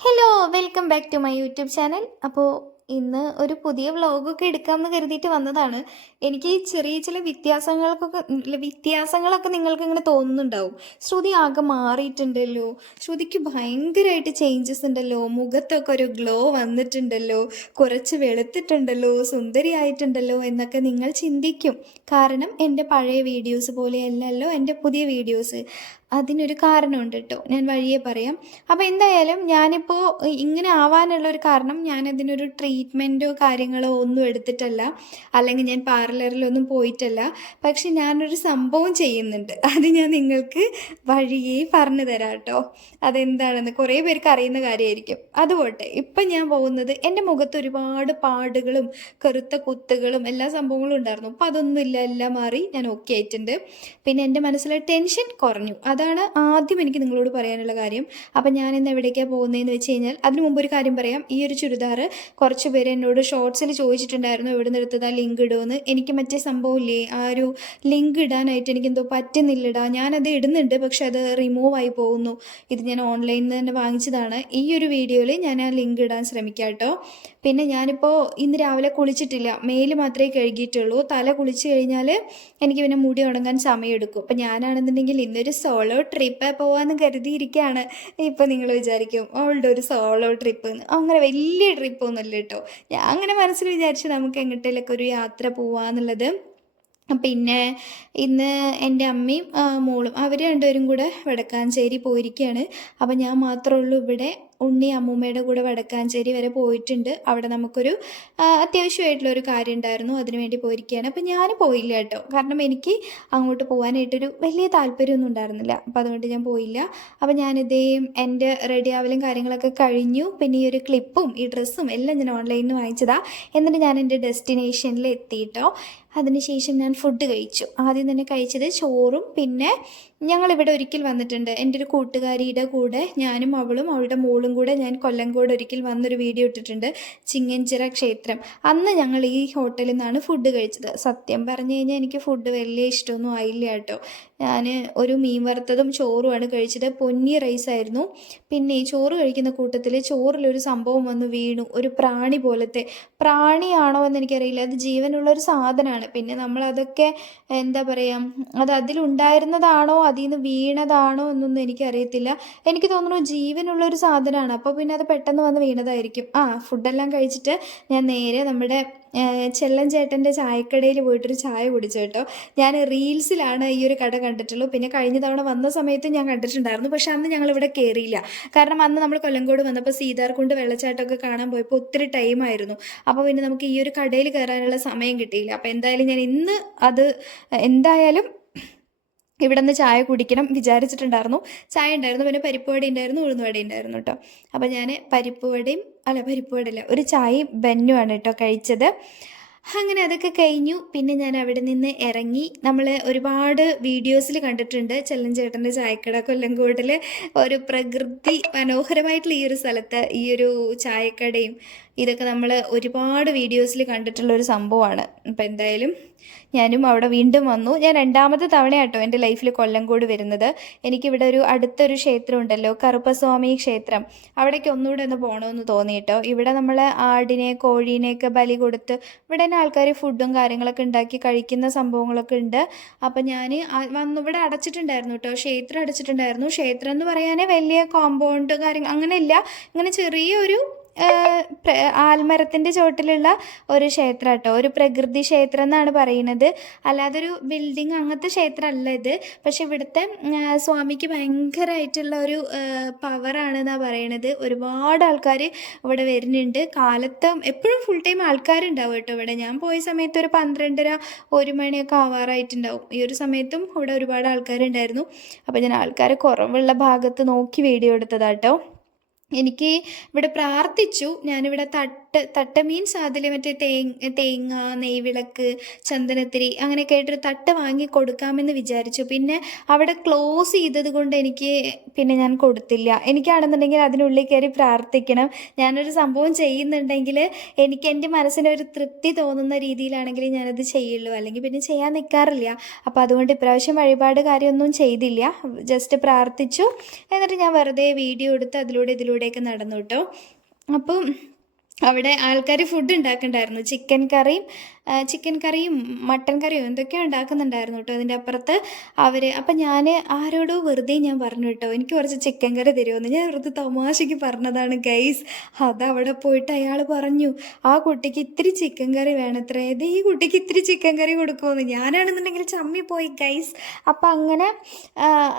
Hello welcome back to my YouTube channel അപ്പോൾ ഇന്ന് ഒരു പുതിയ വ്ളോഗൊക്കെ എടുക്കാമെന്ന് കരുതിയിട്ട് വന്നതാണ്. എനിക്ക് ചെറിയ ചില വ്യത്യാസങ്ങൾക്കൊക്കെ വ്യത്യാസങ്ങളൊക്കെ നിങ്ങൾക്ക് ഇങ്ങനെ തോന്നുന്നുണ്ടാവും. ശ്രുതി ആകെ മാറിയിട്ടുണ്ടല്ലോ. ശ്രുതിക്ക് ഭയങ്കരമായിട്ട് ചേഞ്ചസ് ഉണ്ടല്ലോ. മുഖത്തൊക്കെ ഒരു ഗ്ലോ വന്നിട്ടുണ്ടല്ലോ. കുറച്ച് വെളുത്തിട്ടുണ്ടല്ലോ. സുന്ദരി ആയിട്ടുണ്ടല്ലോ എന്നൊക്കെ നിങ്ങൾ ചിന്തിക്കും. കാരണം എന്റെ പഴയ വീഡിയോസ് പോലെയല്ലല്ലോ എന്റെ പുതിയ വീഡിയോസ് അതിനൊരു കാരണമുണ്ട് കേട്ടോ ഞാൻ വഴിയെ പറയാം. അപ്പോൾ എന്തായാലും ഞാനിപ്പോൾ ഇങ്ങനെ ആവാനുള്ള ഒരു കാരണം ഞാനതിനൊരു ട്രീറ്റ്മെന്റോ കാര്യങ്ങളോ ഒന്നും എടുത്തിട്ടല്ല. അല്ലെങ്കിൽ ഞാൻ പാർലറിലൊന്നും പോയിട്ടല്ല. പക്ഷെ ഞാനൊരു സംഭവം ചെയ്യുന്നുണ്ട്. അത് ഞാൻ നിങ്ങൾക്ക് വഴിയെ പറഞ്ഞു തരാം കേട്ടോ. അതെന്താണെന്ന് കുറേ പേർക്ക് അറിയുന്ന കാര്യമായിരിക്കും. അതുപോട്ടെ ഇപ്പം ഞാൻ പോകുന്നത് എന്റെ മുഖത്ത് ഒരുപാട് പാടുകളും കറുത്ത കുത്തുകളും എല്ലാ സംഭവങ്ങളും ഉണ്ടായിരുന്നു. അപ്പം അതൊന്നും ഇല്ല എല്ലാം മാറി ഞാൻ ഓക്കെ ആയിട്ടുണ്ട്. പിന്നെ എന്റെ മനസ്സിലെ ടെൻഷൻ കുറഞ്ഞു. അതാണ് ആദ്യം എനിക്ക് നിങ്ങളോട് പറയാനുള്ള കാര്യം. അപ്പം ഞാൻ ഇന്ന് എവിടേക്കാണ് പോകുന്നതെന്ന് വെച്ച് കഴിഞ്ഞാൽ അതിന് മുമ്പ് ഒരു കാര്യം പറയാം. ഈ ഒരു ചുരിദാർ കുറച്ച് പേര് എന്നോട് ഷോർട്സിൽ ചോദിച്ചിട്ടുണ്ടായിരുന്നു എവിടെ നിന്ന് എടുത്തതാ ലിങ്ക് ഇടുമെന്ന് എനിക്ക് മറ്റേ സംഭവമില്ലേ ആ ഒരു ലിങ്ക് ഇടാനായിട്ട് എനിക്കെന്തോ പറ്റുന്നില്ലടാ ഞാനത് ഇടുന്നുണ്ട് പക്ഷെ അത് റിമൂവ് ആയി പോകുന്നു. ഇത് ഞാൻ ഓൺലൈനിൽ നിന്ന് തന്നെ വാങ്ങിച്ചതാണ്. ഈ ഒരു വീഡിയോയിൽ ഞാൻ ആ ലിങ്ക് ഇടാൻ ശ്രമിക്കാം കേട്ടോ പിന്നെ ഞാനിപ്പോൾ ഇന്ന് രാവിലെ കുളിച്ചിട്ടില്ല മേൽ മാത്രമേ കഴുകിയിട്ടുള്ളൂ തല കുളിച്ച് കഴിഞ്ഞാൽ എനിക്ക് പിന്നെ മുടി ഉണങ്ങാൻ സമയമെടുക്കും. അപ്പം ഞാനാണെന്നുണ്ടെങ്കിൽ ഇന്നൊരു സോളോ ട്രിപ്പ് പോകാമെന്ന് കരുതിയിരിക്കുകയാണ് ഇപ്പോൾ നിങ്ങൾ വിചാരിക്കും ഓൾഡ് ഒരു സോളോ ട്രിപ്പ് അങ്ങനെ വലിയ ട്രിപ്പൊന്നുമില്ല കേട്ടോ ഞാൻ അങ്ങനെ മനസ്സിൽ വിചാരിച്ചു നമുക്ക് എങ്ങോട്ടേലൊക്കെ ഒരു യാത്ര പോവാന്നുള്ളത്. പിന്നെ ഇന്ന് എന്റെ അമ്മയും മോളും അവർ രണ്ടുപേരും കൂടെ വടക്കാഞ്ചേരി പോയിരിക്കുകയാണ് അപ്പം ഞാൻ മാത്രമേ ഉള്ളൂ ഇവിടെ. ഉണ്ണി അമ്മൂമ്മയുടെ കൂടെ വടക്കാഞ്ചേരി വരെ പോയിട്ടുണ്ട്. അവിടെ നമുക്കൊരു അത്യാവശ്യമായിട്ടുള്ള ഒരു കാര്യം ഉണ്ടായിരുന്നു. അതിനുവേണ്ടി പോയിരിക്കുകയാണ്. അപ്പം ഞാൻ പോയില്ല കേട്ടോ. കാരണം എനിക്ക് അങ്ങോട്ട് പോകാനായിട്ടൊരു വലിയ താല്പര്യമൊന്നും ഉണ്ടായിരുന്നില്ല. അപ്പോൾ അതുകൊണ്ട് ഞാൻ പോയില്ല. അപ്പോൾ ഞാനിതേ എന്റെ റെഡി ആവലും കാര്യങ്ങളൊക്കെ കഴിഞ്ഞു. പിന്നെ ഈ ഒരു ക്ലിപ്പും ഈ ഡ്രസ്സും എല്ലാം ഞാൻ ഓൺലൈനിൽ നിന്ന് വാങ്ങിച്ചതാ. എന്നിട്ട് ഞാൻ എന്റെ ഡെസ്റ്റിനേഷനിൽ എത്തിയിട്ടോ അതിനുശേഷം ഞാൻ ഫുഡ് കഴിച്ചു. ആദ്യം തന്നെ കഴിച്ചത് ചോറും പിന്നെ ഞങ്ങളിവിടെ ഒരിക്കൽ വന്നിട്ടുണ്ട്. എന്റെ ഒരു കൂട്ടുകാരിയുടെ കൂടെ ഞാനും അവളും അവളുടെ മോളും കൂടെ ഞാൻ കൊല്ലങ്കോട് ഒരിക്കൽ വന്നൊരു വീഡിയോ ഇട്ടിട്ടുണ്ട് ചിങ്ങഞ്ചിറ ക്ഷേത്രം. അന്ന് ഞങ്ങൾ ഈ ഹോട്ടലിൽ നിന്നാണ് ഫുഡ് കഴിച്ചത്. സത്യം പറഞ്ഞു കഴിഞ്ഞാൽ എനിക്ക് ഫുഡ് വലിയ ഇഷ്ടമൊന്നും ആയില്ല കേട്ടോ. ഞാൻ ഒരു മീൻ വറുത്തതും ചോറുമാണ് കഴിച്ചത്. പൊന്നി റൈസ് ആയിരുന്നു. പിന്നെ ഈ ചോറ് കഴിക്കുന്ന കൂട്ടത്തിൽ ചോറിലൊരു സംഭവം വന്ന് വീണു. ഒരു പ്രാണി പോലത്തെ. പ്രാണിയാണോ എന്ന് എനിക്കറിയില്ല അത് ജീവനുള്ള ഒരു സാധനമാണ്. പിന്നെ നമ്മളതൊക്കെ എന്താ പറയുക അത് അതിലുണ്ടായിരുന്നതാണോ അതിൽ നിന്ന് വീണതാണോ എന്നൊന്നും എനിക്കറിയത്തില്ല. എനിക്ക് തോന്നുന്നു ജീവനുള്ള ഒരു സാധനമാണ്. അപ്പോൾ പിന്നെ അത് പെട്ടെന്ന് വന്ന് വീണതായിരിക്കും. ആ ഫുഡെല്ലാം കഴിച്ചിട്ട് ഞാൻ നേരെ നമ്മുടെ ചെല്ലൻ ചേട്ടന്റെ ചായക്കടയിൽ പോയിട്ടൊരു ചായ കുടിച്ചു കേട്ടോ. ഞാൻ റീൽസിലാണ് ഈ ഒരു കട കണ്ടിട്ടുള്ളൂ പിന്നെ കഴിഞ്ഞ തവണ വന്ന സമയത്ത് ഞാൻ കണ്ടിട്ടുണ്ടായിരുന്നു. പക്ഷെ അന്ന് ഞങ്ങൾ ഇവിടെ കയറിയില്ല കാരണം അന്ന് നമ്മൾ കൊല്ലങ്കോട് വന്നപ്പോൾ സീതാർകുണ്ട് വെള്ളച്ചാട്ടമൊക്കെ കാണാൻ പോയപ്പോൾ ഒത്തിരി ടൈമായിരുന്നു അപ്പോൾ പിന്നെ നമുക്ക് ഈ ഒരു കടയിൽ കയറാനുള്ള സമയം കിട്ടിയില്ല. അപ്പോൾ എന്തായാലും ഞാൻ ഇന്ന് അത് എന്തായാലും ഇവിടെ നിന്ന് ചായ കുടിക്കണം വിചാരിച്ചിട്ടുണ്ടായിരുന്നു. ചായ ഉണ്ടായിരുന്നു പിന്നെ പരിപ്പ് വട ഉണ്ടായിരുന്നു ഉഴുന്നുവട ഉണ്ടായിരുന്നു കേട്ടോ അപ്പോൾ ഞാൻ പരിപ്പ് വടയും അല്ല പരിപ്പ് വടയില്ല ഒരു ചായയും ബന്നുമാണ് കേട്ടോ കഴിച്ചത്. അങ്ങനെ അതൊക്കെ കഴിഞ്ഞു. പിന്നെ ഞാൻ അവിടെ നിന്ന് ഇറങ്ങി. നമ്മൾ ഒരുപാട് വീഡിയോസിൽ കണ്ടിട്ടുണ്ട് ചെല്ലഞ്ചേട്ടന്റെ ചായക്കട കൊല്ലങ്കോട്ടിൽ ഒരു പ്രകൃതി മനോഹരമായിട്ടുള്ള ഈ ഒരു സ്ഥലത്ത് ഈ ഒരു ചായക്കടയും ഇതൊക്കെ നമ്മൾ ഒരുപാട് വീഡിയോസിൽ കണ്ടിട്ടുള്ള ഒരു സംഭവമാണ്. അപ്പോൾ എന്തായാലും ഞാനും അവിടെ വീണ്ടും വന്നു. ഞാൻ രണ്ടാമത്തെ തവണയാട്ടോ എന്റെ ലൈഫിൽ കൊല്ലംകോട് വരുന്നത്. എനിക്കിവിടെ ഒരു അടുത്തൊരു ക്ഷേത്രം ഉണ്ടല്ലോ കറുപ്പസ്വാമി ക്ഷേത്രം. അവിടേക്ക് ഒന്നുകൂടെ ഒന്ന് പോകണമെന്ന് തോന്നി കേട്ടോ ഇവിടെ നമ്മൾ ആടിനെ കോഴീനെയൊക്കെ ബലി കൊടുത്ത് ഇവിടെ തന്നെ ആൾക്കാർ ഫുഡും കാര്യങ്ങളൊക്കെ ഉണ്ടാക്കി കഴിക്കുന്ന സംഭവങ്ങളൊക്കെ ഉണ്ട്. അപ്പം ഞാൻ വന്നു ഇവിടെ അടച്ചിട്ടുണ്ടായിരുന്നു കേട്ടോ ക്ഷേത്രം അടച്ചിട്ടുണ്ടായിരുന്നു. ക്ഷേത്രം എന്ന് പറയാനേ വലിയ കോമ്പൗണ്ട് കാര്യങ്ങൾ അങ്ങനെയല്ല. ഇങ്ങനെ ചെറിയൊരു ആൽമരത്തിന്റെ ചുവട്ടിലുള്ള ഒരു ക്ഷേത്രം കേട്ടോ. ഒരു പ്രകൃതി ക്ഷേത്രം എന്നാണ് പറയുന്നത്. അല്ലാതെ ഒരു ബിൽഡിംഗ് അങ്ങനത്തെ ക്ഷേത്രമല്ല ഇത്. പക്ഷെ ഇവിടുത്തെ സ്വാമിക്ക് ഭയങ്കരമായിട്ടുള്ള ഒരു പവറാണെന്നാണ് പറയണത്. ഒരുപാട് ആൾക്കാർ ഇവിടെ വരുന്നുണ്ട്. കാലത്ത് എപ്പോഴും ഫുൾ ടൈം ആൾക്കാരുണ്ടാവും കേട്ടോ ഇവിടെ. ഞാൻ പോയ സമയത്ത് ഒരു പന്ത്രണ്ടര ഒരു മണിയൊക്കെ ആവാറായിട്ടുണ്ടാവും. ഈ ഒരു സമയത്തും ഇവിടെ ഒരുപാട് ആൾക്കാരുണ്ടായിരുന്നു. അപ്പോൾ ഞാൻ ആൾക്കാർ കുറവുള്ള ഭാഗത്ത് നോക്കി വീഡിയോ എടുത്തതാട്ടോ എനിക്ക് ഇവിടെ പ്രാർത്ഥിച്ചു. ഞാനിവിടെ തട്ട് തട്ട് തട്ട് മീൻസ് അതിൽ മറ്റേ തേങ്ങ തേങ്ങ നെയ്വിളക്ക് ചന്ദനത്തിരി അങ്ങനെയൊക്കെ ആയിട്ടൊരു തട്ട് വാങ്ങി കൊടുക്കാമെന്ന് വിചാരിച്ചു. പിന്നെ അവിടെ ക്ലോസ് ചെയ്തത് കൊണ്ട് എനിക്ക് പിന്നെ ഞാൻ കൊടുത്തില്ല. എനിക്കാണെന്നുണ്ടെങ്കിൽ അതിനുള്ളിൽ കയറി പ്രാർത്ഥിക്കണം. ഞാനൊരു സംഭവം ചെയ്യുന്നുണ്ടെങ്കിൽ എനിക്ക് എന്റെ മനസ്സിനൊരു തൃപ്തി തോന്നുന്ന രീതിയിലാണെങ്കിൽ ഞാനത് ചെയ്യുള്ളൂ. അല്ലെങ്കിൽ പിന്നെ ചെയ്യാൻ നിൽക്കാറില്ല അപ്പോൾ അതുകൊണ്ട് ഇപ്രാവശ്യം വഴിപാട് കാര്യമൊന്നും ചെയ്തില്ല. ജസ്റ്റ് പ്രാർത്ഥിച്ചു. എന്നിട്ട് ഞാൻ വെറുതെ വീഡിയോ എടുത്ത് അതിലൂടെ ഇതിലൂടെയൊക്കെ നടന്നു കേട്ടോ. അപ്പം അവിടെ ആൾക്കാർ ഫുഡ് ഉണ്ടാക്കുന്നുണ്ടായിരുന്നു ചിക്കൻ കറിയും ചിക്കൻ കറിയും മട്ടൻ കറിയും എന്തൊക്കെയോ ഉണ്ടാക്കുന്നുണ്ടായിരുന്നു കേട്ടോ അതിന്റെ അപ്പുറത്ത് അവർ അപ്പം ഞാൻ ആരോടോ വെറുതെ ഞാൻ പറഞ്ഞു കേട്ടോ എനിക്ക് കുറച്ച് ചിക്കൻ കറി തരുമെന്ന് ഞാൻ വെറുതെ തമാശയ്ക്ക് പറഞ്ഞതാണ് ഗൈസ് അതവിടെ പോയിട്ട് അയാൾ പറഞ്ഞു ആ കുട്ടിക്ക് ഇത്തിരി ചിക്കൻ കറി വേണത്രേ ഇത് ഈ കുട്ടിക്ക് ഇത്തിരി ചിക്കൻ കറി കൊടുക്കുമെന്ന് ഞാനാണെന്നുണ്ടെങ്കിൽ ചമ്മി പോയി ഗൈസ്. അപ്പം അങ്ങനെ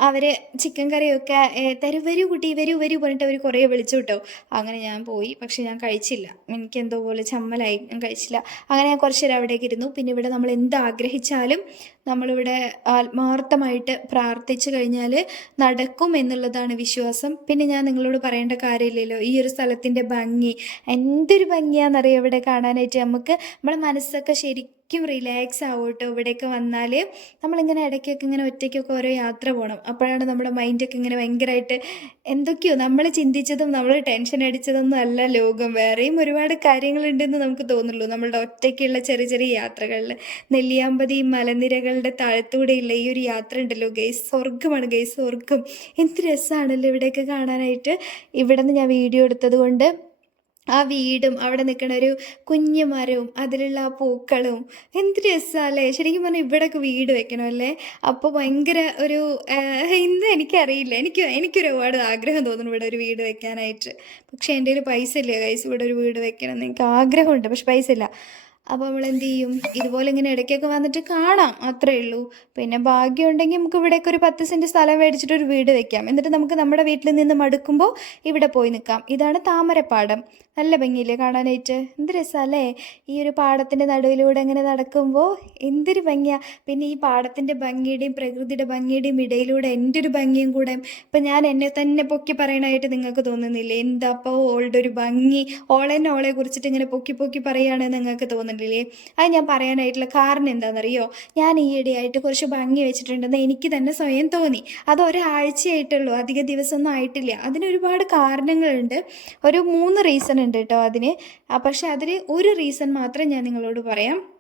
അവർ ചിക്കൻ കറിയൊക്കെ തരും വരൂ കുട്ടി വരൂ വരൂ പറഞ്ഞിട്ട് അവർ കുറേ വിളിച്ചു കേട്ടോ അങ്ങനെ ഞാൻ പോയി പക്ഷെ ഞാൻ കഴിച്ചില്ല. എനിക്ക് എന്തോ പോലെ ചമ്മലായി കഴിച്ചില്ല. അങ്ങനെ ഞാൻ കുറച്ച് നേരം അവിടേക്ക് ഇരുന്നു. പിന്നെ ഇവിടെ നമ്മൾ എന്ത് ആഗ്രഹിച്ചാലും നമ്മളിവിടെ ആത്മാർത്ഥമായിട്ട് പ്രാർത്ഥിച്ചു കഴിഞ്ഞാൽ നടക്കും എന്നുള്ളതാണ് വിശ്വാസം. പിന്നെ ഞാൻ നിങ്ങളോട് പറയേണ്ട കാര്യമില്ലല്ലോ. ഈ ഒരു സ്ഥലത്തിന്റെ ഭംഗി. എന്തൊരു ഭംഗിയാണെന്നറിയാം ഇവിടെ കാണാനായിട്ട്. നമുക്ക് നമ്മുടെ മനസ്സൊക്കെ ശരിക്കും റിലാക്സ് ആവും കേട്ടോ ഇവിടെയൊക്കെ വന്നാൽ നമ്മളിങ്ങനെ ഇടയ്ക്കൊക്കെ ഇങ്ങനെ ഒറ്റയ്ക്കൊക്കെ ഓരോ യാത്ര പോകണം അപ്പോഴാണ് നമ്മുടെ മൈൻഡൊക്കെ ഇങ്ങനെ ഭയങ്കരമായിട്ട് എന്തൊക്കെയോ നമ്മൾ ചിന്തിച്ചതും നമ്മൾ ടെൻഷൻ അടിച്ചതൊന്നും അല്ല ലോകം. വേറെയും ഒരുപാട് കാര്യങ്ങളുണ്ടെന്ന് നമുക്ക് തോന്നുള്ളൂ നമ്മളുടെ ഒറ്റയ്ക്കുള്ള ചെറിയ ചെറിയ യാത്രകളിൽ നെല്ലിയാമ്പതി മലനിരകളുടെ താഴത്തൂടെയുള്ള ഈ ഒരു യാത്ര ഉണ്ടല്ലോ ഗൈസ് സ്വർഗമാണ് ഗൈസ് സ്വർഗം എന്ത് രസമാണല്ലോ ഇവിടെയൊക്കെ കാണാനായിട്ട്. ഇവിടെ നിന്ന് ഞാൻ വീഡിയോ എടുത്തത് കൊണ്ട് ആ വീടും അവിടെ നിൽക്കുന്ന ഒരു കുഞ്ഞു മരവും അതിലുള്ള ആ പൂക്കളും. എന്ത് രസമല്ലേ ശരിക്കും പറഞ്ഞാൽ ഇവിടെയൊക്കെ വീട് വെക്കണമല്ലേ അപ്പോൾ ഭയങ്കര ഒരു ഇന്ന് എനിക്കറിയില്ല. എനിക്ക് എനിക്കൊരു ഒരുപാട് ആഗ്രഹം തോന്നുന്നു ഇവിടെ ഒരു വീട് വെക്കാനായിട്ട്. പക്ഷേ എന്റെ കയ്യിൽ പൈസ ഇല്ല കൈസ് ഇവിടെ ഒരു വീട് വെക്കണം എന്ന് എനിക്ക് ആഗ്രഹമുണ്ട്. പക്ഷെ പൈസ ഇല്ല. അപ്പോൾ നമ്മൾ എന്ത് ചെയ്യും ഇതുപോലെ ഇങ്ങനെ ഇടയ്ക്കൊക്കെ വന്നിട്ട് കാണാം. അത്രേ ഉള്ളൂ. പിന്നെ ഭാഗ്യമുണ്ടെങ്കിൽ നമുക്ക് ഇവിടേക്ക് ഒരു പത്ത് സെന്റ് സ്ഥലം മേടിച്ചിട്ട് ഒരു വീട് വെക്കാം. എന്നിട്ട് നമുക്ക് നമ്മുടെ വീട്ടിൽ നിന്ന് മടുക്കുമ്പോൾ ഇവിടെ പോയി നിൽക്കാം. ഇതാണ് താമരപ്പാടം. നല്ല ഭംഗിയില്ലേ കാണാനായിട്ട്? എന്ത് രസമല്ലേ ഈ ഒരു പാടത്തിന്റെ നടുവിലൂടെ അങ്ങനെ നടക്കുമ്പോൾ എന്തൊരു ഭംഗിയാണ് പിന്നെ ഈ പാടത്തിന്റെ ഭംഗിയുടെയും പ്രകൃതിയുടെ ഭംഗിയുടെയും ഇടയിലൂടെ എന്റെ ഒരു ഭംഗിയും കൂടെ. ഇപ്പം ഞാൻ എന്നെ തന്നെ പൊക്കി പറയാനായിട്ട് നിങ്ങൾക്ക് തോന്നുന്നില്ലേ? എന്താ അപ്പോൾ ഓളുടെ ഒരു ഭംഗി? ഓളെന്നെ ഓളെ കുറിച്ചിട്ട് ഇങ്ങനെ പൊക്കി പൊക്കി പറയുകയാണെന്ന് നിങ്ങൾക്ക് തോന്നുന്നില്ലേ അത് ഞാൻ പറയാനായിട്ടുള്ള കാരണം എന്താണെന്നറിയോ? ഞാൻ ഈയിടെയായിട്ട് കുറച്ച് ഭംഗി വെച്ചിട്ടുണ്ടെന്ന് എനിക്ക് തന്നെ സ്വയം തോന്നി. അത് ഒരാഴ്ചയായിട്ടുള്ളൂ അധിക ദിവസമൊന്നും ആയിട്ടില്ല. അതിന് ഒരുപാട് കാരണങ്ങളുണ്ട്. ഒരു മൂന്ന് റീസൺ ഉണ്ട് കേട്ടോ അതിന്. പക്ഷെ അതിൽ ഒരു റീസൺ മാത്രം ഞാൻ നിങ്ങളോട് പറയാം.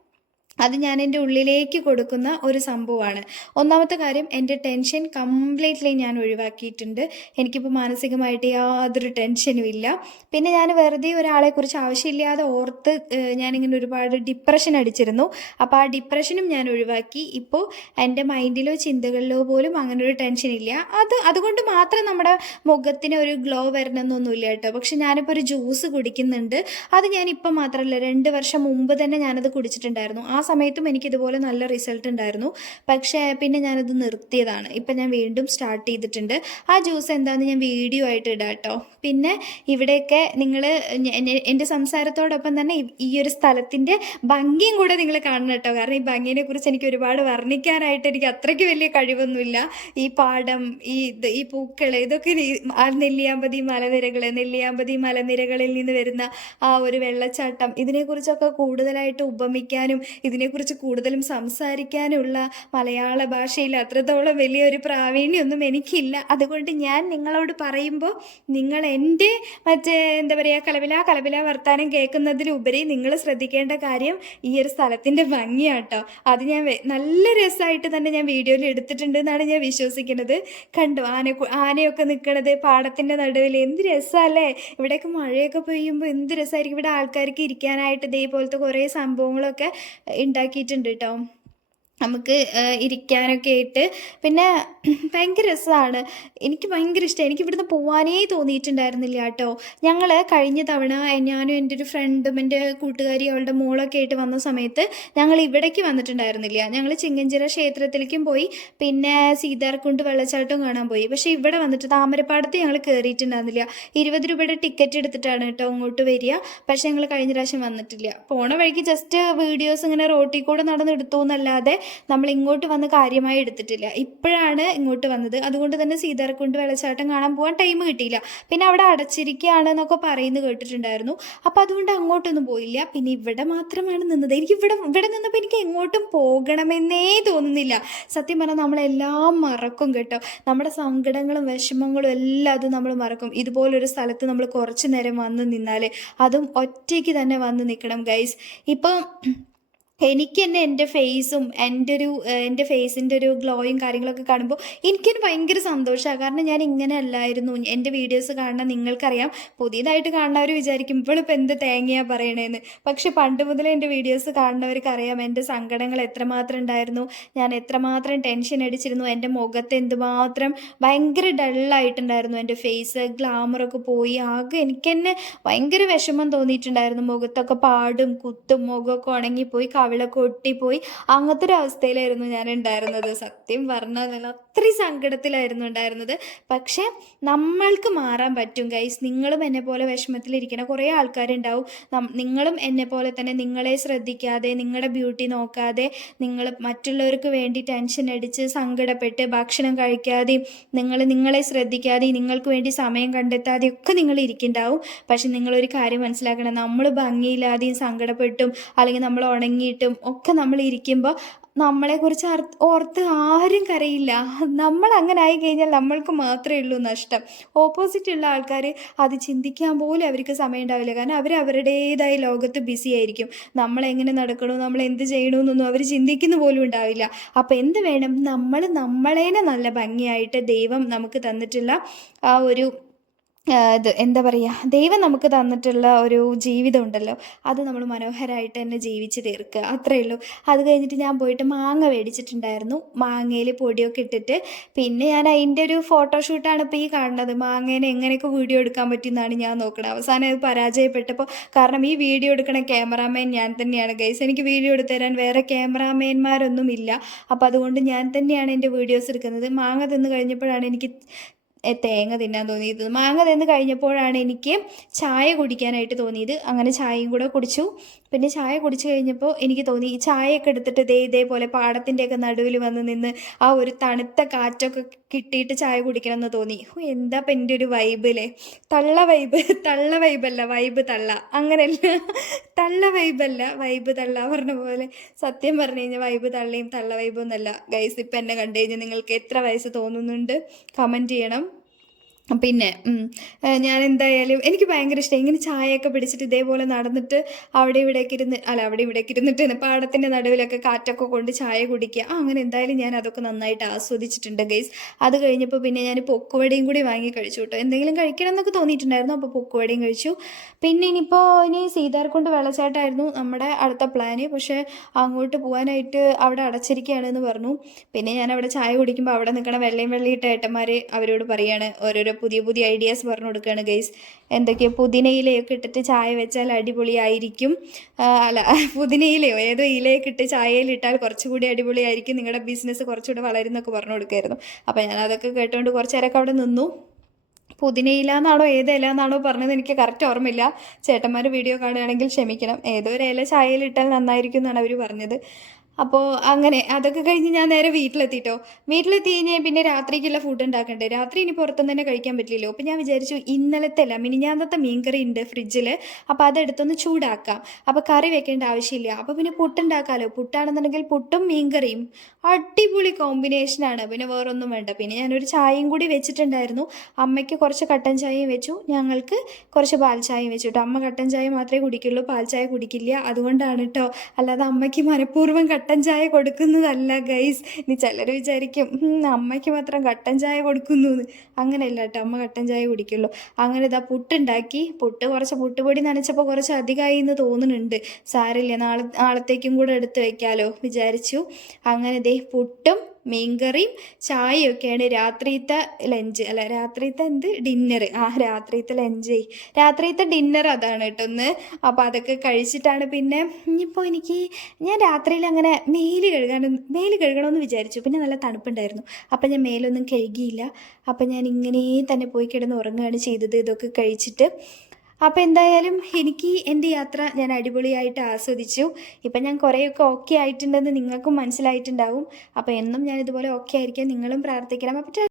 അത് ഞാൻ എന്റെ ഉള്ളിലേക്ക് കൊടുക്കുന്ന ഒരു സംഭവമാണ്. ഒന്നാമത്തെ കാര്യം എന്റെ ടെൻഷൻ കംപ്ലീറ്റ്ലി ഞാൻ ഒഴിവാക്കിയിട്ടുണ്ട്. എനിക്കിപ്പോൾ മാനസികമായിട്ട് യാതൊരു ടെൻഷനും ഇല്ല. പിന്നെ ഞാൻ വെറുതെ ഒരാളെക്കുറിച്ച് ആവശ്യമില്ലാതെ ഓർത്ത് ഞാനിങ്ങനെ ഒരുപാട് ഡിപ്രഷൻ അടിച്ചിരുന്നു. അപ്പോൾ ആ ഡിപ്രഷനും ഞാൻ ഒഴിവാക്കി. ഇപ്പോൾ എന്റെ മൈൻഡിലോ ചിന്തകളിലോ പോലും അങ്ങനെ ഒരു ടെൻഷൻ ഇല്ല. അത് അതുകൊണ്ട് മാത്രം നമ്മുടെ മുഖത്തിന് ഒരു ഗ്ലോ വരണമെന്നൊന്നുമില്ല കേട്ടോ. പക്ഷെ ഞാനിപ്പോൾ ഒരു ജ്യൂസ് കുടിക്കുന്നുണ്ട്. അത് ഞാൻ ഇപ്പം മാത്രമല്ല രണ്ട് വർഷം മുമ്പ് തന്നെ ഞാനത് കുടിച്ചിട്ടുണ്ടായിരുന്നു. ആ സമയത്തും എനിക്കിതുപോലെ നല്ല റിസൾട്ട് ഉണ്ടായിരുന്നു. പക്ഷേ പിന്നെ ഞാനത് നിർത്തിയതാണ്. ഇപ്പം ഞാൻ വീണ്ടും സ്റ്റാർട്ട് ചെയ്തിട്ടുണ്ട്. ആ ജ്യൂസ് എന്താണെന്ന് ഞാൻ വീഡിയോ ആയിട്ട് ഇടാം കേട്ടോ പിന്നെ ഇവിടെയൊക്കെ നിങ്ങൾ എന്റെ സംസാരത്തോടൊപ്പം തന്നെ ഈ- ഒരു സ്ഥലത്തിന്റെ ഭംഗിയും കൂടെ നിങ്ങൾ കാണണം കേട്ടോ കാരണം ഈ ഭംഗിനെ കുറിച്ച് എനിക്ക് ഒരുപാട് വർണിക്കാനായിട്ട് എനിക്ക് അത്രയ്ക്ക് വലിയ കഴിവൊന്നുമില്ല. ഈ പാടം ഈ ഈ പൂക്കൾ ഇതൊക്കെ നെല്ലിയാമ്പതി മലനിരകൾ നെല്ലിയാമ്പതി മലനിരകളിൽ നിന്ന് വരുന്ന ആ ഒരു വെള്ളച്ചാട്ടം ഇതിനെക്കുറിച്ചൊക്കെ കൂടുതലായിട്ട് ഉപമിക്കാനും ഇതിനെക്കുറിച്ച് കൂടുതലും സംസാരിക്കാനുള്ള മലയാള ഭാഷയിൽ അത്രത്തോളം വലിയൊരു പ്രാവീണ്യമൊന്നും എനിക്കില്ല. അതുകൊണ്ട് ഞാൻ നിങ്ങളോട് പറയുമ്പോൾ നിങ്ങൾ എന്റെ മറ്റേ എന്താ പറയുക കലവില കലവില വർത്താനം കേൾക്കുന്നതിലുപരി നിങ്ങൾ ശ്രദ്ധിക്കേണ്ട കാര്യം ഈ ഒരു സ്ഥലത്തിന്റെ ഭംഗിയാട്ടോ. അത് ഞാൻ നല്ല രസമായിട്ട് തന്നെ ഞാൻ വീഡിയോയിൽ എടുത്തിട്ടുണ്ട് എന്നാണ് ഞാൻ വിശ്വസിക്കുന്നത്. കണ്ടു ആന ആനയൊക്കെ നിൽക്കണത് പാടത്തിന്റെ നടുവിൽ. എന്ത് രസമല്ലേ? ഇവിടെയൊക്കെ മഴയൊക്കെ പെയ്യുമ്പോൾ എന്ത് രസമായിരിക്കും? ഇവിടെ ആൾക്കാർക്ക് ഇരിക്കാനായിട്ട് ഇതേപോലത്തെ കുറേ സംഭവങ്ങളൊക്കെ ഉണ്ടാക്കിയിട്ടുണ്ട് കേട്ടോ നമുക്ക് ഇരിക്കാനൊക്കെ ആയിട്ട്. പിന്നെ ഭയങ്കര രസമാണ് എനിക്ക് ഭയങ്കര ഇഷ്ടമാണ് എനിക്ക് ഇവിടുന്ന് പോവാനേ തോന്നിയിട്ടുണ്ടായിരുന്നില്ല കേട്ടോ. ഞങ്ങൾ കഴിഞ്ഞ തവണ ഞാനും എന്റെ ഒരു ഫ്രണ്ടും എന്റെ കൂട്ടുകാരി അവളുടെ മോളൊക്കെ ആയിട്ട് വന്ന സമയത്ത് ഞങ്ങൾ ഇവിടേക്ക് വന്നിട്ടുണ്ടായിരുന്നില്ല. ഞങ്ങൾ ചിങ്ങഞ്ചിറ ക്ഷേത്രത്തിലേക്കും പോയി. പിന്നെ സീതാർകുണ്ട് വെള്ളച്ചാട്ടവും കാണാൻ പോയി. പക്ഷേ ഇവിടെ വന്നിട്ട് താമരപ്പാടത്ത് ഞങ്ങൾ കയറിയിട്ടുണ്ടായിരുന്നില്ല ഇരുപത് രൂപയുടെ ടിക്കറ്റ് എടുത്തിട്ടാണ് കേട്ടോ അങ്ങോട്ട് വരിക. പക്ഷേ ഞങ്ങൾ കഴിഞ്ഞ പ്രാവശ്യം വന്നിട്ടില്ല. പോണ വഴിക്ക് ജസ്റ്റ് വീഡിയോസ് ഇങ്ങനെ റോട്ടിൽ കൂടെ നടന്നെടുത്തു എന്നല്ലാതെ നമ്മൾ ഇങ്ങോട്ട് വന്ന് കാര്യമായി എടുത്തിട്ടില്ല. ഇപ്പോഴാണ് ഇങ്ങോട്ട് വന്നത്. അതുകൊണ്ട് തന്നെ സീതാർകുണ്ട് വെള്ളച്ചാട്ടം കാണാൻ പോകാൻ ടൈം കിട്ടിയില്ല. പിന്നെ അവിടെ അടച്ചിരിക്കുകയാണ് എന്നൊക്കെ പറയുന്നു കേട്ടിട്ടുണ്ടായിരുന്നു. അപ്പോൾ അതുകൊണ്ട് അങ്ങോട്ടൊന്നും പോയില്ല. പിന്നെ ഇവിടെ മാത്രമാണ് നിന്നത്. എനിക്ക് ഇവിടെ ഇവിടെ നിന്നപ്പോൾ എനിക്ക് എങ്ങോട്ടും പോകണമെന്നേ തോന്നുന്നില്ല. സത്യം പറഞ്ഞാൽ നമ്മളെല്ലാം മറക്കും കേട്ടോ. നമ്മുടെ സങ്കടങ്ങളും വിഷമങ്ങളും എല്ലാം അത് നമ്മൾ മറക്കും. ഇതുപോലൊരു സ്ഥലത്ത് നമ്മൾ കുറച്ച് നേരം വന്ന് നിന്നാൽ അതും ഒറ്റയ്ക്ക് തന്നെ വന്ന് നിൽക്കണം ഗൈസ് ഇപ്പം എനിക്ക് തന്നെ എന്റെ ഫേസും എന്റെ ഒരു എന്റെ ഫേസിന്റെ ഒരു ഗ്ലോയും കാര്യങ്ങളൊക്കെ കാണുമ്പോൾ എനിക്കൊരു ഭയങ്കര സന്തോഷമാണ് കാരണം ഞാൻ ഇങ്ങനെ അല്ലായിരുന്നു എന്റെ വീഡിയോസ് കാണുന്ന നിങ്ങൾക്കറിയാം. പുതിയതായിട്ട് കാണുന്നവർ വിചാരിക്കും ഇപ്പോഴിപ്പോൾ എന്ത് തേങ്ങയാ പറയണേന്ന്. പക്ഷെ പണ്ട് മുതലേ എന്റെ വീഡിയോസ് കാണുന്നവർക്ക് അറിയാം എന്റെ സങ്കടങ്ങൾ എത്രമാത്രം ഉണ്ടായിരുന്നു. ഞാൻ എത്രമാത്രം ടെൻഷൻ അടിച്ചിരുന്നു. എന്റെ മുഖത്ത് എന്തുമാത്രം ഭയങ്കര ഡള്ളായിട്ടുണ്ടായിരുന്നു എന്റെ ഫേസ് ഗ്ലാമറൊക്കെ പോയി. ആകെ എനിക്ക് തന്നെ ഭയങ്കര വിഷമം തോന്നിയിട്ടുണ്ടായിരുന്നു. മുഖത്തൊക്കെ പാടും കുത്തും മുഖമൊക്കെ ഉണങ്ങിപ്പോയി. കവിളൊക്കെ ഒട്ടിപ്പോയി അങ്ങനത്തെ ഒരു അവസ്ഥയിലായിരുന്നു ഞാൻ ഉണ്ടായിരുന്നത് സത്യം പറഞ്ഞാൽ അത്രയും സങ്കടത്തിലായിരുന്നു ഉണ്ടായിരുന്നത്. പക്ഷേ നമ്മൾക്ക് മാറാൻ പറ്റും ഗൈസ് നിങ്ങളും എന്നെ പോലെ വിഷമത്തിലിരിക്കുന്ന കുറേ ആൾക്കാരുണ്ടാവും. നിങ്ങളും എന്നെ പോലെ തന്നെ നിങ്ങളെ ശ്രദ്ധിക്കാതെ നിങ്ങളുടെ ബ്യൂട്ടി നോക്കാതെ നിങ്ങൾ മറ്റുള്ളവർക്ക് വേണ്ടി ടെൻഷൻ അടിച്ച് സങ്കടപ്പെട്ട് ഭക്ഷണം കഴിക്കാതെയും നിങ്ങൾ നിങ്ങളെ ശ്രദ്ധിക്കാതെയും നിങ്ങൾക്ക് വേണ്ടി സമയം കണ്ടെത്താതെയും ഒക്കെ നിങ്ങൾ ഇരിക്കുന്നുണ്ടാവും. പക്ഷെ നിങ്ങളൊരു കാര്യം മനസ്സിലാക്കണം. നമ്മൾ ഭംഗിയില്ലാതെയും സങ്കടപ്പെട്ടും അല്ലെങ്കിൽ നമ്മൾ ഉണങ്ങിയിട്ടും ഒക്കെ നമ്മൾ ഇരിക്കുമ്പോൾ നമ്മളെക്കുറിച്ച് ഓർത്ത് ആരും കരയില്ല. നമ്മൾ അങ്ങനെ ആയി കഴിഞ്ഞാൽ നമ്മൾക്ക് മാത്രമേ ഉള്ളൂ നഷ്ടം. ഓപ്പോസിറ്റ് ഉള്ള ആൾക്കാർ അത് ചിന്തിക്കാൻ പോലും അവർക്ക് സമയം ഉണ്ടാവില്ല. കാരണം അവർ അവരുടേതായ ലോകത്ത് ബിസി ആയിരിക്കും. നമ്മളെങ്ങനെ നടക്കണോ നമ്മൾ എന്ത് ചെയ്യണമെന്നൊന്നും അവർ ചിന്തിക്കുന്ന പോലും ഉണ്ടാവില്ല. അപ്പോൾ എന്ത് വേണം? നമ്മൾ നമ്മളേനെ നല്ല ഭംഗിയായിട്ട് ദൈവം നമുക്ക് തന്നിട്ടുള്ള ആ ഒരു ഇത് എന്താ പറയുക ദൈവം നമുക്ക് തന്നിട്ടുള്ള ഒരു ജീവിതം ഉണ്ടല്ലോ അത് നമ്മൾ മനോഹരമായിട്ട് തന്നെ ജീവിച്ച് തീർക്കുക. അത്രയേ ഉള്ളൂ. അത് കഴിഞ്ഞിട്ട് ഞാൻ പോയിട്ട് മാങ്ങ മേടിച്ചിട്ടുണ്ടായിരുന്നു. മാങ്ങയിൽ പൊടിയൊക്കെ ഇട്ടിട്ട് പിന്നെ ഞാൻ അതിന്റെ ഒരു ഫോട്ടോഷൂട്ടാണ് ഇപ്പോൾ ഈ കാണുന്നത്. മാങ്ങേനെ എങ്ങനെയൊക്കെ വീഡിയോ എടുക്കാൻ പറ്റുമെന്നാണ് ഞാൻ നോക്കുന്നത് അവസാനം അത് പരാജയപ്പെട്ടപ്പോൾ കാരണം ഈ വീഡിയോ എടുക്കണ ക്യാമറാമാൻ ഞാൻ തന്നെയാണ് ഗൈസ്. എനിക്ക് വീഡിയോ എടുത്തു തരാൻ വേറെ ക്യാമറാമാൻമാരൊന്നും ഇല്ല അപ്പോൾ അതുകൊണ്ട് ഞാൻ തന്നെയാണ് എന്റെ വീഡിയോസ് എടുക്കുന്നത്. മാങ്ങ തിന്ന് കഴിഞ്ഞപ്പോഴാണ് എനിക്ക് തേങ്ങ തിന്നാൻ തോന്നിയത്. മാങ്ങ തിന്ന് കഴിഞ്ഞപ്പോഴാണ് എനിക്ക് ചായ കുടിക്കാനായിട്ട് തോന്നിയത്. അങ്ങനെ ചായയും കൂടെ കുടിച്ചു. പിന്നെ ചായ കുടിച്ചു കഴിഞ്ഞപ്പോൾ എനിക്ക് തോന്നി ഈ ചായയൊക്കെ എടുത്തിട്ട് ദേ ഇതേപോലെ പാടത്തിന്റെയൊക്കെ നടുവിൽ വന്ന് നിന്ന് ആ ഒരു തണുത്ത കാറ്റൊക്കെ കിട്ടിയിട്ട് ചായ കുടിക്കണം എന്ന് തോന്നി എന്താ ഇപ്പം എന്റെ ഒരു വൈബ് അല്ലേ തള്ള വൈബ് തള്ള വൈബല്ല വൈബ് തള്ള. അങ്ങനെയല്ല തള്ള വൈബല്ല വൈബ് തള്ള പറഞ്ഞ പോലെ. സത്യം പറഞ്ഞു കഴിഞ്ഞാൽ വൈബ് തള്ളയും തള്ള വൈബും ഒന്നല്ല ഗൈസ് ഇപ്പം എന്നെ കണ്ടു കഴിഞ്ഞാൽ നിങ്ങൾക്ക് എത്ര വയസ്സ് തോന്നുന്നുണ്ട്? കമന്റ് ചെയ്യണം. പിന്നെ ഞാൻ എന്തായാലും എനിക്ക് ഭയങ്കര ഇഷ്ടം. ഇങ്ങനെ ചായയൊക്കെ പിടിച്ചിട്ട് ഇതേപോലെ നടന്നിട്ട് അവിടെ ഇവിടേക്ക് ഇരുന്ന് അല്ല അവിടെ ഇവിടേക്ക് ഇരുന്നിട്ട് പാടത്തിന്റെ നടുവിലൊക്കെ കാറ്റൊക്കെ കൊണ്ട് ചായ കുടിക്കുക. ആ അങ്ങനെ എന്തായാലും ഞാൻ അതൊക്കെ നന്നായിട്ട് ആസ്വദിച്ചിട്ടുണ്ട് ഗൈസ്. അത് കഴിഞ്ഞപ്പോൾ പിന്നെ ഞാൻ പൊക്കുവടയും കൂടി വാങ്ങി കഴിച്ചു കേട്ടോ. എന്തെങ്കിലും കഴിക്കണം എന്നൊക്കെ തോന്നിയിട്ടുണ്ടായിരുന്നു അപ്പോൾ പൊക്കുവടയും കഴിച്ചു. പിന്നെ ഇനിയിപ്പോൾ ഇനി സീതാർകുണ്ട് വെള്ളച്ചാട്ടമായിരുന്നു നമ്മുടെ അടുത്ത പ്ലാന്. പക്ഷേ അങ്ങോട്ട് പോകാനായിട്ട് അവിടെ അടച്ചിരിക്കുകയാണെന്ന് പറഞ്ഞു. പിന്നെ ഞാൻ അവിടെ ചായ കുടിക്കുമ്പോൾ അവിടെ നിൽക്കണ വെള്ളയും വെള്ളയിട്ട ഏട്ടന്മാർ അവരോട് പറയാണ് ഓരോരോ പുതിയ പുതിയ ഐഡിയാസ് പറഞ്ഞു കൊടുക്കുകയാണ് ഗൈസ് എന്തൊക്കെയോ പുതിനയിലയൊക്കെ ഇട്ടിട്ട് ചായ വെച്ചാൽ അടിപൊളിയായിരിക്കും. അല്ല പുതിനയിലയോ ഏതോ ഇലയൊക്കെ ഇട്ട് ചായയിലിട്ടാൽ കുറച്ചുകൂടി അടിപൊളിയായിരിക്കും. നിങ്ങളുടെ ബിസിനസ് കുറച്ചുകൂടി വളരുന്നൊക്കെ പറഞ്ഞു കൊടുക്കുമായിരുന്നു അപ്പോൾ ഞാൻ അതൊക്കെ കേട്ടുകൊണ്ട് കുറച്ച് നേരമൊക്കെ അവിടെ നിന്നു. പുതിനയില എന്നാണോ ഏത് ഇല എന്നാണോ പറഞ്ഞത് എനിക്ക് കറക്റ്റ് ഓർമ്മയില്ല. ചേട്ടന്മാർ വീഡിയോ കാണുകയാണെങ്കിൽ ക്ഷമിക്കണം. ഏതോ ഒരു ഇല ചായയിലിട്ടാൽ നന്നായിരിക്കും എന്നാണ് അവർ പറഞ്ഞത്. അപ്പോൾ അങ്ങനെ അതൊക്കെ കഴിഞ്ഞ് ഞാൻ നേരെ വീട്ടിലെത്തിട്ടോ. വീട്ടിലെത്തി കഴിഞ്ഞാൽ പിന്നെ രാത്രിക്കുള്ള ഫുഡ് ഉണ്ടാക്കണ്ടേ. രാത്രി ഇനി പുറത്തുനിന്ന് തന്നെ കഴിക്കാൻ പറ്റില്ലല്ലോ. അപ്പോൾ ഞാൻ വിചാരിച്ചു ഇന്നലത്തെ അല്ല മിനിഞ്ഞാന്നത്തെ മീൻകറി ഉണ്ട് ഫ്രിഡ്ജിൽ അപ്പോൾ അതെടുത്തൊന്ന് ചൂടാക്കാം. അപ്പോൾ കറി വെക്കേണ്ട ആവശ്യമില്ല. അപ്പോൾ പിന്നെ പുട്ടുണ്ടാക്കാമല്ലോ പുട്ടാണെന്നുണ്ടെങ്കിൽ പുട്ടും മീൻകറിയും. അടിപൊളി കോമ്പിനേഷനാണ് പിന്നെ വേറൊന്നും വേണ്ട. പിന്നെ ഞാനൊരു ചായയും കൂടി വെച്ചിട്ടുണ്ടായിരുന്നു. അമ്മയ്ക്ക് കുറച്ച് കട്ടൻ ചായയും വെച്ചു. ഞങ്ങൾക്ക് കുറച്ച് പാൽ ചായയും വെച്ചു കേട്ടോ അമ്മ കട്ടൻ ചായ മാത്രമേ കുടിക്കുള്ളൂ. പാൽ ചായ കുടിക്കില്ല. അതുകൊണ്ടാണ് കേട്ടോ അല്ലാതെ അമ്മയ്ക്ക് മനഃപൂർവം കട്ടൻ ചായ കൊടുക്കുന്നതല്ല ഗൈസ് ഇനി ചിലർ വിചാരിക്കും "ഉം, അമ്മയ്ക്ക് മാത്രം കട്ടൻ ചായ കൊടുക്കുന്നു എന്ന് അങ്ങനെയല്ല കേട്ടോ അമ്മ കട്ടൻ ചായ കുടിക്കുള്ളൂ. അങ്ങനെ ഇതാ പുട്ടുണ്ടാക്കി. പുട്ട് കുറച്ച് പുട്ടുപൊടി നനച്ചപ്പോൾ കുറച്ച് അധികമായി എന്ന് തോന്നുന്നുണ്ട്. സാരില്ല നാളെ നാളത്തേക്കും കൂടെ എടുത്ത് വെക്കാലോ വിചാരിച്ചു. അങ്ങനെ ദേ പുട്ടും മീൻകറിയും ചായയൊക്കെയാണ് രാത്രിയത്തെ ലഞ്ച് അല്ല രാത്രിയത്തെ എന്ത്? ഡിന്നർ ആ രാത്രിയത്തെ ലഞ്ച് രാത്രിയത്തെ ഡിന്നർ അതാണ് കേട്ടോ ഒന്ന് അപ്പോൾ അതൊക്കെ കഴിച്ചിട്ടാണ് പിന്നെ ഇനിയിപ്പോൾ എനിക്ക് ഞാൻ രാത്രിയിൽ അങ്ങനെ മേൽ കഴുകാനും മേൽ കഴുകണമെന്ന് വിചാരിച്ചു. പിന്നെ നല്ല തണുപ്പുണ്ടായിരുന്നു. അപ്പം ഞാൻ മേലൊന്നും കഴുകിയില്ല. അപ്പം ഞാൻ ഇങ്ങനെ തന്നെ പോയി കിടന്ന് ഉറങ്ങുകയാണ് ചെയ്തത്. ഇതൊക്കെ കഴിച്ചിട്ട് അപ്പോൾ എന്തായാലും എനിക്ക് എന്റെ യാത്ര ഞാൻ അടിപൊളിയായിട്ട് ആസ്വദിച്ചു. ഇപ്പം ഞാൻ കുറേയൊക്കെ ഓക്കെ ആയിട്ടുണ്ടെന്ന് നിങ്ങൾക്കും മനസ്സിലായിട്ടുണ്ടാവും. അപ്പോൾ എന്നും ഞാൻ ഇതുപോലെ ഓക്കെ ആയിരിക്കാൻ നിങ്ങളും പ്രാർത്ഥിക്കണം. അപ്പോൾ